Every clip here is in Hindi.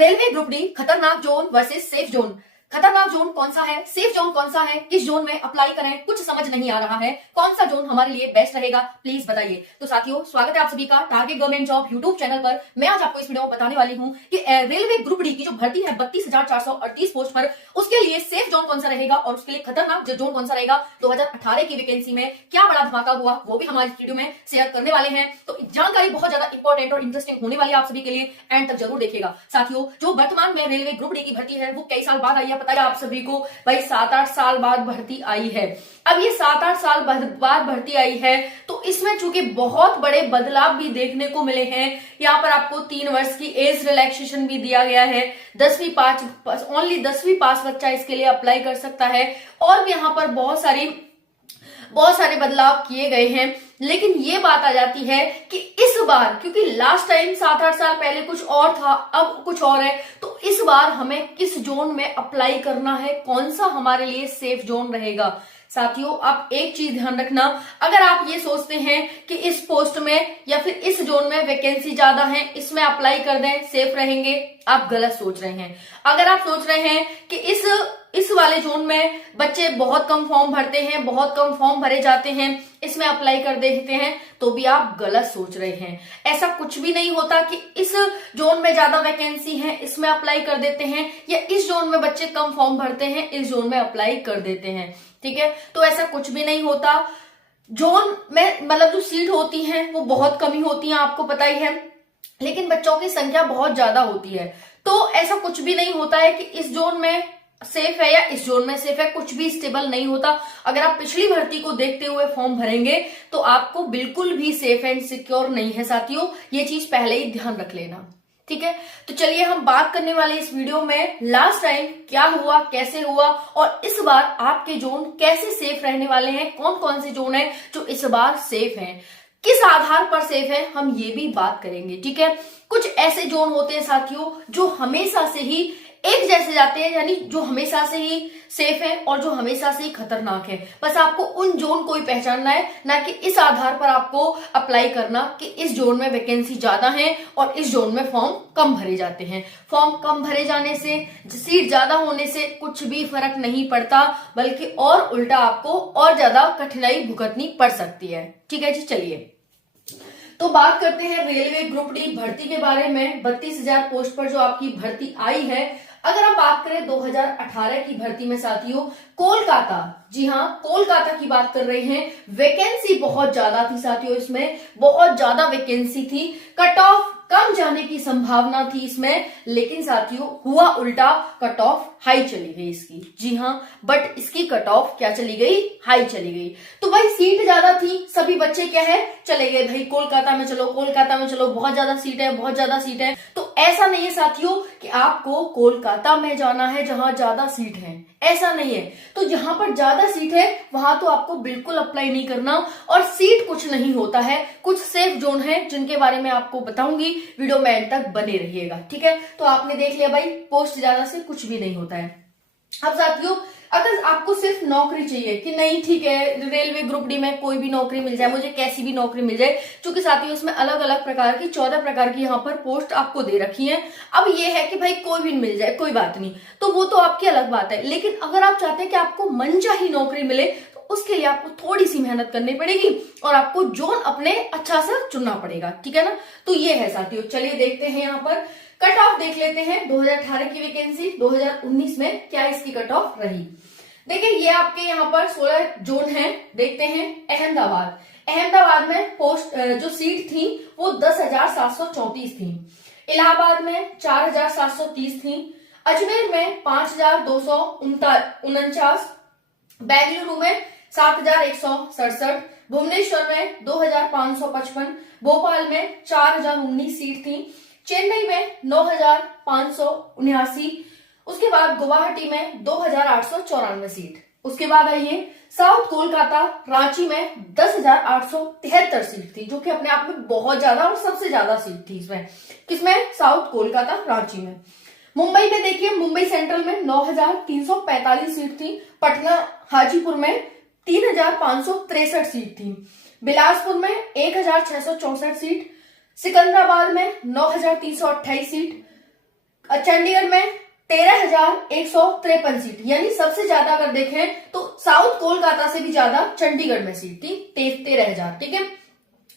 रेलवे ग्रुप डी खतरनाक जोन वर्सेस सेफ जोन। खतरनाक जोन कौन सा है, सेफ जोन कौन सा है, किस जोन में अप्लाई करें, कुछ समझ नहीं आ रहा है। कौन सा जोन हमारे लिए बेस्ट रहेगा, प्लीज बताइए। तो साथियों, स्वागत है आप सभी का target government job YouTube channel पर। मैं आज आपको इस वीडियो में बताने वाली हूं कि रेलवे ग्रुप डी की जो भर्ती है 32,438 पोस्ट पर, उसके लिए सेफ जोन कौन सा रहेगा और उसके लिए खतरनाक जोन कौन सा रहेगा। 2018 की वैकेंसी में क्या बड़ा धमाका हुआ, वो भी हमारे वीडियो में शेयर करने वाले हैं। तो जानकारी बहुत ज्यादा इंपॉर्टेंट और इंटरेस्टिंग होने वाली है आप सभी के लिए, एंड तक जरूर देखिएगा। साथियों, जो वर्तमान में रेलवे ग्रुप डी की भर्ती है वो कई साल बाद आई है, पता है आप सभी को। भाई 7-8 साल बाद भर्ती आई है। अब ये 7-8 साल बाद भर्ती आई है, तो इसमें चूंकि बहुत बड़े बदलाव भी देखने को मिले हैं। यहाँ पर आपको 3 वर्ष की एज रिलैक्सेशन भी दिया गया है। 10वीं पास ओनली 10वीं पास बच्चा इसके लिए अप्लाई कर सकता है। और भी यहाँ पर बहुत सारे बदलाव किए गए हैं। लेकिन ये बात आ जाती है कि इस बार, क्योंकि लास्ट टाइम 7-8 साल पहले कुछ और था, अब कुछ और है, तो इस बार हमें किस जोन में अप्लाई करना है, कौन सा हमारे लिए सेफ जोन रहेगा। साथियों, आप एक चीज ध्यान रखना, अगर आप ये सोचते हैं कि इस पोस्ट में या फिर इस जोन में वैकेंसी ज्यादा है, इसमें अप्लाई कर दें, सेफ रहेंगे, आप गलत सोच रहे हैं। अगर आप सोच रहे हैं कि इस वाले जोन में बच्चे बहुत कम फॉर्म भरते हैं, बहुत कम फॉर्म भरे जाते हैं, इसमें अप्लाई कर देते हैं, तो भी आप गलत सोच रहे हैं। ऐसा कुछ भी नहीं होता कि इस जोन में ज्यादा वैकेंसी है, इसमें अप्लाई कर देते हैं, या इस जोन में बच्चे कम फॉर्म भरते हैं, इस जोन में अप्लाई कर देते हैं। ठीक है, तो ऐसा कुछ भी नहीं होता। जोन में मतलब जो सीट होती है वो बहुत कमी होती है, आपको पता ही है, लेकिन बच्चों की संख्या बहुत ज्यादा होती है। तो ऐसा कुछ भी नहीं होता है कि इस जोन में सेफ है या इस जोन में सेफ है, कुछ भी स्टेबल नहीं होता। अगर आप पिछली भर्ती को देखते हुए फॉर्म भरेंगे तो आपको बिल्कुल भी सेफ एंड सिक्योर नहीं है। साथियों, ये चीज पहले ही ध्यान रख लेना, ठीक है। तो चलिए हम बात करने वाले इस वीडियो में लास्ट टाइम क्या हुआ, कैसे हुआ, और इस बार आपके जोन कैसे सेफ रहने वाले हैं, कौन कौन से जोन है जो इस बार सेफ हैं, किस आधार पर सेफ है, हम ये भी बात करेंगे। ठीक है, कुछ ऐसे जोन होते हैं साथियों जो हमेशा से ही एक जैसे जाते हैं, यानी जो हमेशा से ही सेफ है और जो हमेशा से ही खतरनाक है। बस आपको उन जोन को ही पहचानना है, ना कि इस आधार पर आपको अप्लाई करना कि इस जोन में वैकेंसी ज्यादा है और इस जोन में फॉर्म कम भरे जाते हैं। फॉर्म कम भरे जाने से, सीट ज्यादा होने से कुछ भी फर्क नहीं पड़ता, बल्कि और उल्टा आपको और ज्यादा कठिनाई भुगतनी पड़ सकती है। ठीक है जी, चलिए तो बात करते हैं रेलवे ग्रुप डी भर्ती के बारे में। 32,000 पोस्ट पर जो आपकी भर्ती आई है, अगर हम बात करें 2018 की भर्ती में साथियों, कोलकाता, जी हाँ कोलकाता की बात कर रहे हैं, वैकेंसी बहुत ज्यादा थी साथियों, इसमें बहुत ज्यादा वैकेंसी थी, कट ऑफ कम जाने की संभावना थी इसमें, लेकिन साथियों हुआ उल्टा, कट ऑफ हाई चली गई इसकी। जी हाँ, बट इसकी कट ऑफ क्या चली गई, हाई चली गई। तो भाई सीट ज्यादा थी, सभी बच्चे क्या है, चले गए भाई कोलकाता में, चलो कोलकाता में चलो, बहुत ज्यादा सीट है, बहुत ज्यादा सीट है। तो ऐसा नहीं है साथियों कि आपको कोलकाता में जाना है जहां ज्यादा सीट है, ऐसा नहीं है। तो जहां पर ज्यादा सीट है वहां तो आपको बिल्कुल अप्लाई नहीं करना। और सीट कुछ नहीं होता है, कुछ सेफ जोन है जिनके बारे में आपको बताऊंगी, वीडियो में एंड तक बने रहिएगा। ठीक है, तो आपने देख लिया भाई, पोस्ट ज्यादा से कुछ भी नहीं होता है। अब साथियों, अगर आपको सिर्फ नौकरी चाहिए कि नहीं ठीक है रेलवे ग्रुप डी में कोई भी नौकरी मिल जाए, मुझे कैसी भी नौकरी मिल जाए, क्योंकि साथियों इसमें अलग अलग प्रकार की 14 प्रकार की यहाँ पर पोस्ट आपको दे रखी है। अब ये है कि भाई कोई भी मिल जाए कोई बात नहीं, तो वो तो आपकी अलग बात है। लेकिन अगर आप चाहते हैं कि आपको मनचाही नौकरी मिले, तो उसके लिए आपको थोड़ी सी मेहनत करनी पड़ेगी और आपको जोन अपने अच्छा सा चुनना पड़ेगा। ठीक है ना, तो ये है साथियों। चलिए देखते हैं यहाँ पर कट ऑफ देख लेते हैं। 2018 की वैकेंसी 2019 में क्या इसकी कट ऑफ रही। देखिए ये आपके यहाँ पर 16 जोन हैं, देखते हैं। अहमदाबाद में पोस्ट जो सीट थी वो 10,734 थी। इलाहाबाद में 4,730 थी। अजमेर में 5,249, बेंगलुरु में 7,167, भुवनेश्वर में 2,555, भोपाल में 4,019 सीट थी, चेन्नई में 9,579, उसके बाद गुवाहाटी में 2,894 सीट। उसके बाद आइए साउथ कोलकाता, रांची में 10,873 सीट थी, जो कि अपने आप में बहुत ज्यादा और सबसे ज्यादा सीट थी इसमें, किसमें, साउथ कोलकाता रांची में। मुंबई में देखिए, मुंबई सेंट्रल में 9,345 सीट थी, पटना हाजीपुर में 3,563 सीट थी, बिलासपुर में 1,664 सीट, सिकंदराबाद में 9,328 सीट, चंडीगढ़ में 13,153 सीट, यानी सबसे ज्यादा अगर देखें तो साउथ कोलकाता से भी ज्यादा चंडीगढ़ में सीट थी 13,000। ठीक है,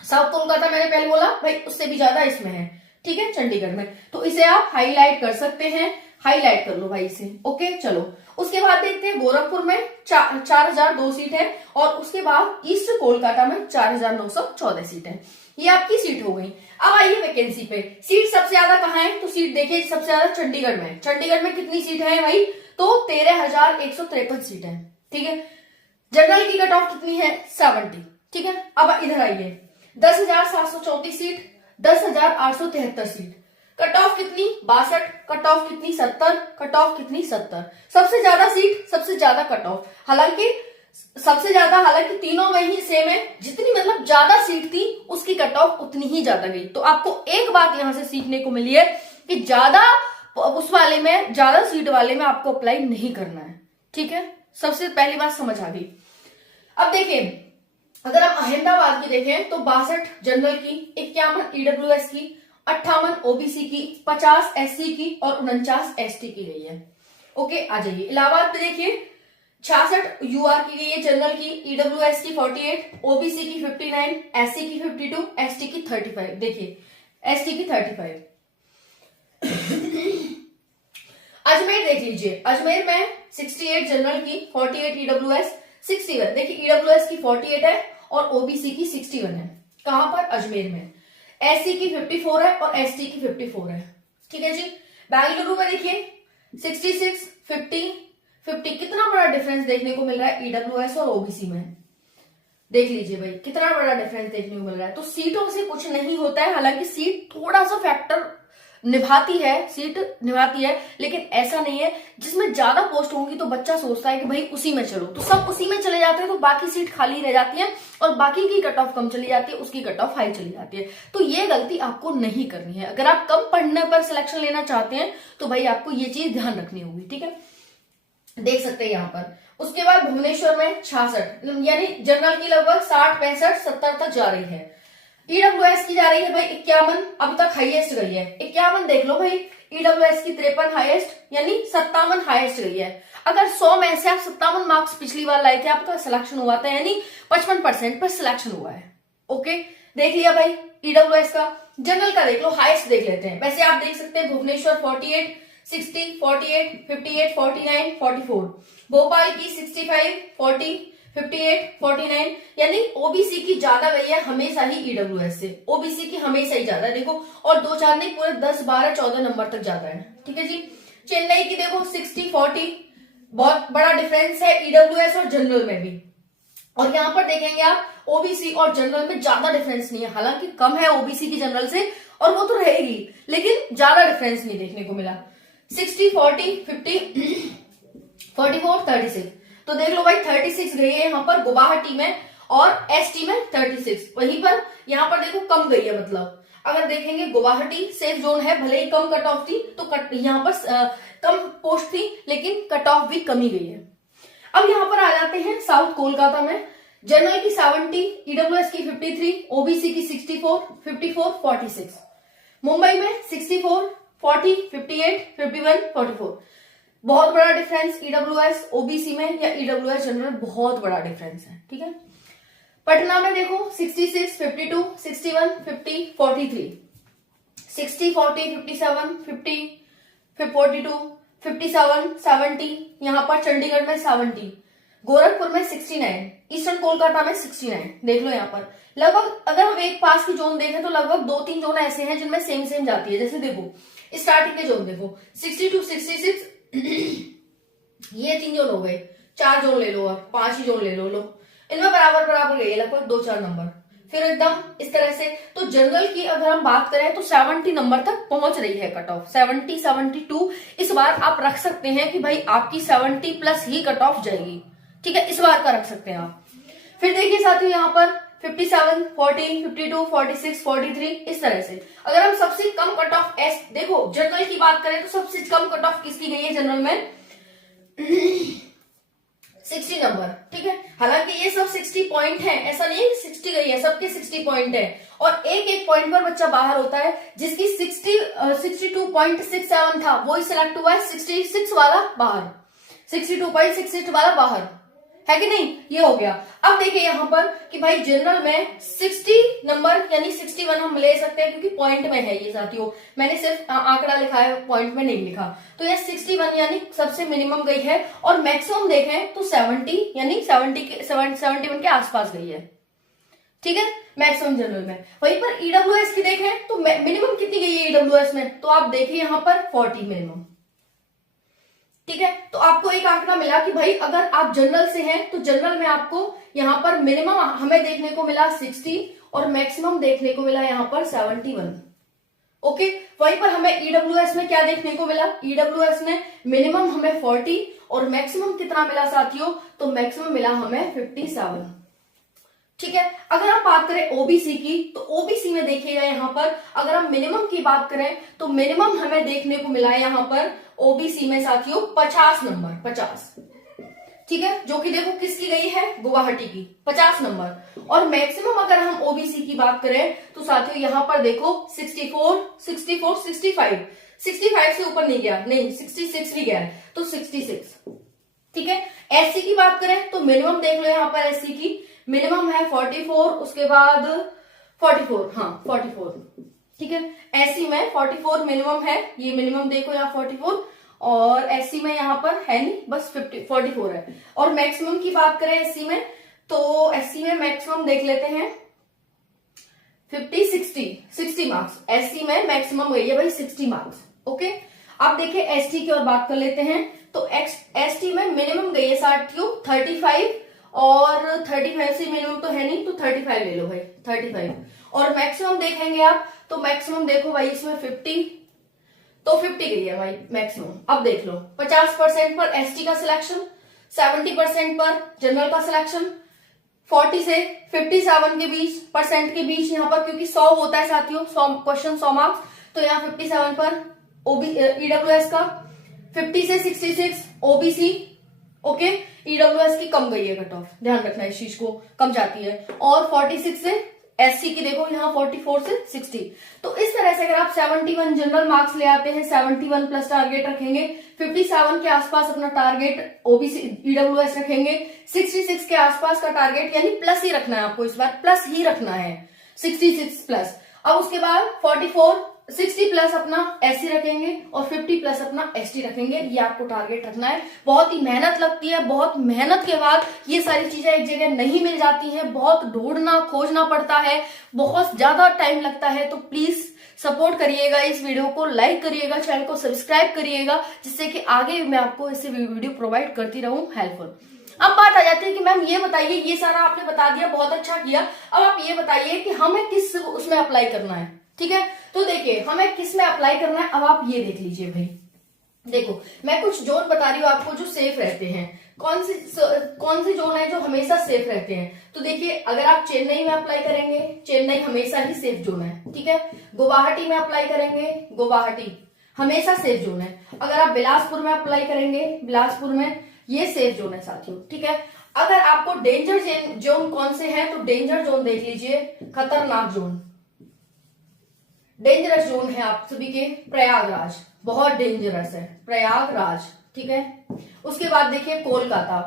साउथ कोलकाता मैंने पहले बोला भाई, उससे भी ज्यादा इसमें है। ठीक है, चंडीगढ़ में, तो इसे आप हाईलाइट कर सकते हैं, हाईलाइट कर लो भाई इसे। ओके, चलो उसके बाद देखते हैं गोरखपुर में 4,002 सीट है, और उसके बाद ईस्ट कोलकाता में 4,914 सीट है। ये आपकी सीट हो गई। अब आइए वैकेंसी पे, सीट सबसे ज्यादा कहाँ है, तो सीट देखिए सबसे ज्यादा चंडीगढ़ में। चंडीगढ़ में कितनी सीट है भाई, तो 13,153 सीट है। ठीक है, जनरल की कट ऑफ कितनी है, 70। ठीक है, अब इधर आइए, 10,734 सीट, 10,873 सीट, कट ऑफ कितनी 62, कट ऑफ कितनी 70, कट ऑफ कितनी 70। सबसे ज्यादा सीट, सबसे ज्यादा कट ऑफ, हालांकि सबसे ज्यादा, हालांकि तीनों में ही सेम है, जितनी मतलब ज्यादा सीट थी उसकी कट ऑफ उतनी ही ज्यादा गई। तो आपको एक बात यहां से सीखने को मिली है कि ज्यादा उस वाले में, ज्यादा सीट वाले में आपको अप्लाई नहीं करना है। ठीक है, सबसे पहली बात समझ आ गई। अब देखिए, अगर हम अहमदाबाद की देखें तो 62 जनरल की, 51 ईडब्ल्यूएस की, 58 ओबीसी की, 50 एससी की और 49 एसटी की गई है। ओके, आ जाइए इलाहाबाद पे देखिए, 66 यूआर की गई है जनरल की, ईडब्ल्यूएस की 48, ओबीसी की 59, एससी की 52, एसटी की 35। देखिए एसटी की 35। अजमेर देख लीजिए, अजमेर में 68 जनरल की, 48 ईडब्ल्यूएस, 61, देखिए ईडब्ल्यूएस की 48 है और ओबीसी की 61 है। कहां पर, अजमेर में। एससी की 54 है और एसटी की 54 है। ठीक है जी। बेंगलुरु में देखिए 66, 50, कितना बड़ा डिफरेंस देखने को मिल रहा है ईडब्ल्यूएस और ओबीसी में। देख लीजिए भाई, कितना बड़ा डिफरेंस देखने को मिल रहा है। तो सीटों से कुछ नहीं होता है, हालांकि सीट थोड़ा सा फैक्टर निभाती है, सीट निभाती है, लेकिन ऐसा नहीं है। जिसमें ज्यादा पोस्ट होंगी तो बच्चा सोचता है कि भाई उसी में चलो, तो सब उसी में चले जाते हैं, तो बाकी सीट खाली रह जाती है और बाकी की कट ऑफ कम चली जाती है, उसकी कट ऑफ हाई चली जाती है। तो ये गलती आपको नहीं करनी है। अगर आप कम पढ़ने पर सिलेक्शन लेना चाहते हैं तो भाई आपको ये चीज ध्यान रखनी होगी। ठीक है, देख सकते हैं यहाँ पर। उसके बाद भुवनेश्वर में 66, यानी जनरल की लगभग 60, 65, 70 तक जा रही है। ईडब्ल्यूएस की जा रही है भाई 51, अब तक हाईएस्ट गई है 51। देख लो भाई, ईडब्ल्यूएस की 53 हाईएस्ट, यानी 57 हाईएस्ट गई है। अगर 100 में से आप 57 मार्क्स पिछली बार लाए थे, आपका सिलेक्शन हुआ था, यानी 55% पर सिलेक्शन हुआ है। ओके, देख लिया भाई ईडब्ल्यूएस का। जनरल का देख लो, हाईएस्ट देख लेते हैं। वैसे आप देख सकते हैं भुवनेश्वर 48, 60, 48, 58, 49, 44, भोपाल की 65, 40, 58, 49, यानी ओबीसी की ज्यादा गई है हमेशा ही ईडब्ल्यूएस से। ओबीसी की हमेशा ही ज्यादा है, देखो, और 2-4 नहीं, पूरे 10, 12, 14 नंबर तक जाता है। ठीक है जी। चेन्नई की देखो 60, 40, बहुत बड़ा डिफरेंस है ईडब्ल्यूएस और जनरल में भी। और यहाँ पर देखेंगे आप, ओबीसी और जनरल में ज्यादा डिफरेंस नहीं है, हालांकि कम है ओबीसी की जनरल से, और वो तो रहेगी, लेकिन ज्यादा डिफरेंस नहीं देखने को मिला। 60, 40, 50, 44, 36, तो देख लो भाई 36 गई है यहाँ पर गुवाहाटी में, और एसटी में 36। वहीं पर यहाँ पर देखो कम गई है, मतलब अगर देखेंगे गुवाहाटी सेफ जोन है, भले ही कम कट ऑफ थी, तो यहाँ पर कम पोस्ट थी, लेकिन कट ऑफ भी कमी गई है। अब यहाँ पर आ जाते हैं साउथ कोलकाता में, जनरल की 70, ईडब्ल्यूएस की 53, ओबीसी की 64, 54, 46, मुंबई में 64, 40, 58, 51, 44। बहुत बड़ा डिफरेंस ईडब्ल्यूएस ओबीसी में या ईडब्ल्यूएस जनरल, बहुत बड़ा डिफरेंस है। ठीक है, पटना में देखो 66, 52, 61, 50, 43, 60, 40, 57, 50, 42, 57, 70, यहाँ पर चंडीगढ़ में 70, गोरखपुर में 69, ईस्टर्न कोलकाता में 69। देख लो यहाँ पर लगभग, अगर हम एक पास की जोन देखें तो लगभग 2-3 जोन ऐसे हैं जिनमें सेम सेम जाती है। जैसे देखो स्टार्टिंग के जोन देखो 62, 66, ये 3 जोन हो गए, 4 जोन ले लो और 5 ही जोन ले लो, इनमें बराबर बराबर गई है लगभग 2-4 नंबर, फिर एकदम इस तरह से। तो जनरल की अगर हम बात करें तो 70 नंबर तक पहुंच रही है कट ऑफ, 70, 72 इस बार आप रख सकते हैं कि भाई आपकी 70 प्लस ही कट ऑफ जाएगी। ठीक है, इस बार का रख सकते हैं आप। फिर देखिए साथियों यहाँ पर 57, 40, 52, 46, 43 इस तरह से। अगर हम सबसे कम कट ऑफ देखो जनरल की बात करें तो सबसे कम कट ऑफ किसकी गई है जनरल में 60 नंबर, ठीक है। हालांकि ये सब 60 पॉइंट है, ऐसा नहीं है कि 60 गई है, सबके 60 पॉइंट है और एक एक पॉइंट पर बच्चा बाहर होता है। जिसकी 62.67 था वो ही सिलेक्ट हुआ है, 66 वाला बाहर, 62.66 वाला बाहर है कि नहीं, ये हो गया। अब देखिए यहाँ पर कि भाई जनरल में 60 नंबर यानी 61 हम ले सकते हैं क्योंकि पॉइंट में है ये साथियों, मैंने सिर्फ आंकड़ा लिखा है, पॉइंट में नहीं लिखा। तो ये 61 यानी सबसे मिनिमम गई है और मैक्सिमम देखें तो 70 यानी 71 के आसपास गई है, ठीक है, मैक्सिमम जनरल में। वहीं पर ईडब्ल्यूएस की देखें तो मिनिमम कितनी गई है ईडब्ल्यूएस में, तो आप देखिए यहाँ पर 40 मिनिमम, ठीक है। तो आपको एक आंकड़ा मिला कि भाई अगर आप जनरल से हैं तो जनरल में आपको यहाँ पर मिनिमम हमें देखने को मिला 60 और मैक्सिमम देखने को मिला यहाँ पर 71, ओके। वहीं पर हमें ईडब्ल्यूएस में क्या देखने को मिला, ईडब्ल्यूएस में मिनिमम हमें 40 और मैक्सिमम कितना मिला साथियों, तो मैक्सिमम मिला हमें 57, ठीक है। अगर हम बात करें ओबीसी की तो ओबीसी में देखिएगा यहाँ पर अगर हम मिनिमम की बात करें तो मिनिमम हमें देखने को मिला है यहाँ पर ओबीसी में साथियों 50 नंबर, 50, ठीक है, जो कि देखो किसकी गई है, गुवाहाटी की 50 नंबर। और मैक्सिमम अगर हम ओबीसी की बात करें तो साथियों यहाँ पर देखो 64, 65 से ऊपर नहीं गया, नहीं 66 भी गया है तो 66, ठीक है। एससी की बात करें तो मिनिमम देख लो यहाँ पर एससी की मिनिमम है 44, उसके बाद 44, हाँ 44, ठीक है। एससी में 44 मिनिमम है, ये मिनिमम देखो यहाँ 44 और एससी में यहाँ पर है नहीं, बस 44 है। और मैक्सिमम की बात करें एससी में तो एससी में मैक्सिमम देख लेते हैं 60 मार्क्स, एससी में मैक्सिमम गई है भाई 60 मार्क्स, ओके। अब देखिए एसटी की और बात कर लेते हैं तो एसटी में मिनिमम गई है साथियों 35 और 35 से मिनिमम तो है नहीं तो 35 ले लो भाई, 35। और मैक्सिमम देखेंगे आप तो मैक्सिमम देखो भाई इसमें 50, तो 50 गई है भाई मैक्सिमम। अब देख लो 50% पर एसटी का सिलेक्शन, 70% पर जनरल का सिलेक्शन, 40 से 57 के बीच परसेंट के बीच यहाँ पर, क्योंकि 100 होता है साथियों, 100 क्वेश्चन 100 मार्क्स, तो यहाँ 57 पर ईडब्ल्यूएस का, 50 से 66 ओबीसी, ओके। ईडब्ल्यूएस की कम गई है कट ऑफ, ध्यान रखना इस चीज को, कम जाती है। और 46 से एससी की देखो यहाँ 44 से 60। तो इस तरह से अगर आप 71 जनरल मार्क्स ले आते हैं, 71 प्लस टारगेट रखेंगे, 57 के आसपास अपना टारगेट ओबीसी ईडब्ल्यूएस रखेंगे, 66 के आसपास का टारगेट यानी प्लस ही रखना है आपको, इस बार प्लस ही रखना है, 66 प्लस। अब उसके बाद 60 प्लस अपना एससी रखेंगे और 50 प्लस अपना एसटी रखेंगे, ये आपको टारगेट रखना है। बहुत ही मेहनत लगती है, बहुत मेहनत के बाद ये सारी चीजें एक जगह नहीं मिल जाती हैं, बहुत ढूंढना खोजना पड़ता है, बहुत ज्यादा टाइम लगता है। तो प्लीज सपोर्ट करिएगा, इस वीडियो को लाइक करिएगा, चैनल को सब्सक्राइब करिएगा, जिससे कि आगे मैं आपको ऐसे वीडियो प्रोवाइड करती रहूं हेल्पफुल। अब बात आ जाती है कि मैम ये बताइए, ये सारा आपने बता दिया, बहुत अच्छा किया, अब आप ये बताइए कि हमें किस उसमें अप्लाई करना है, ठीक है। तो देखिए हमें किस में अप्लाई करना है, अब आप ये देख लीजिए भाई, देखो मैं कुछ जोन बता रही हूँ आपको जो सेफ रहते हैं। कौन सी जोन है जो हमेशा सेफ रहते हैं, तो देखिए अगर आप चेन्नई में अप्लाई करेंगे, चेन्नई हमेशा ही सेफ जोन है, ठीक है। गुवाहाटी में अप्लाई करेंगे, गुवाहाटी हमेशा सेफ जोन है। अगर आप बिलासपुर में अप्लाई करेंगे, बिलासपुर में ये सेफ जोन है साथियों, ठीक है। अगर आपको डेंजर जोन कौन से हैं, तो डेंजर जोन देख लीजिए, खतरनाक जोन, डेंजरस जोन है आप सभी के प्रयागराज, बहुत डेंजरस है प्रयागराज, ठीक है। उसके बाद देखिए कोलकाता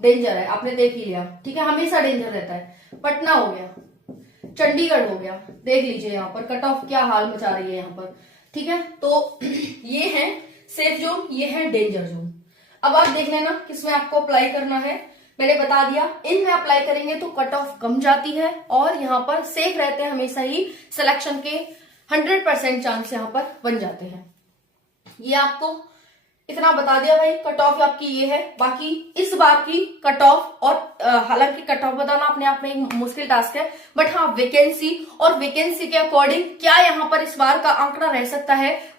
डेंजर है, आपने देख ही लिया, ठीक है, हमेशा डेंजर रहता है। पटना हो गया, चंडीगढ़ हो गया, देख लीजिए यहाँ पर कट ऑफ क्या हाल मचा रही है यहाँ पर, ठीक है। तो ये है सेफ जोन, ये है डेंजर जोन। अब आप देख लेना किसमें आपको अप्लाई करना है, मैंने बता दिया, इनमें अप्लाई करेंगे तो कट ऑफ कम जाती है और यहाँ पर सेफ रहते हैं, हमेशा ही सिलेक्शन के 100% चांस यहाँ पर बन जाते हैं। ये आपको इतना बता दिया भाई, कट ऑफ आपकी ये है। बाकी इस बार की कट ऑफ, और हालांकि कट ऑफ बताना अपने आप में एक मुश्किल टास्क है, बट हाँ वैकेंसी और वैकेंसी के अकॉर्डिंग क्या यहाँ पर इस बार का आंकड़ा रह सकता है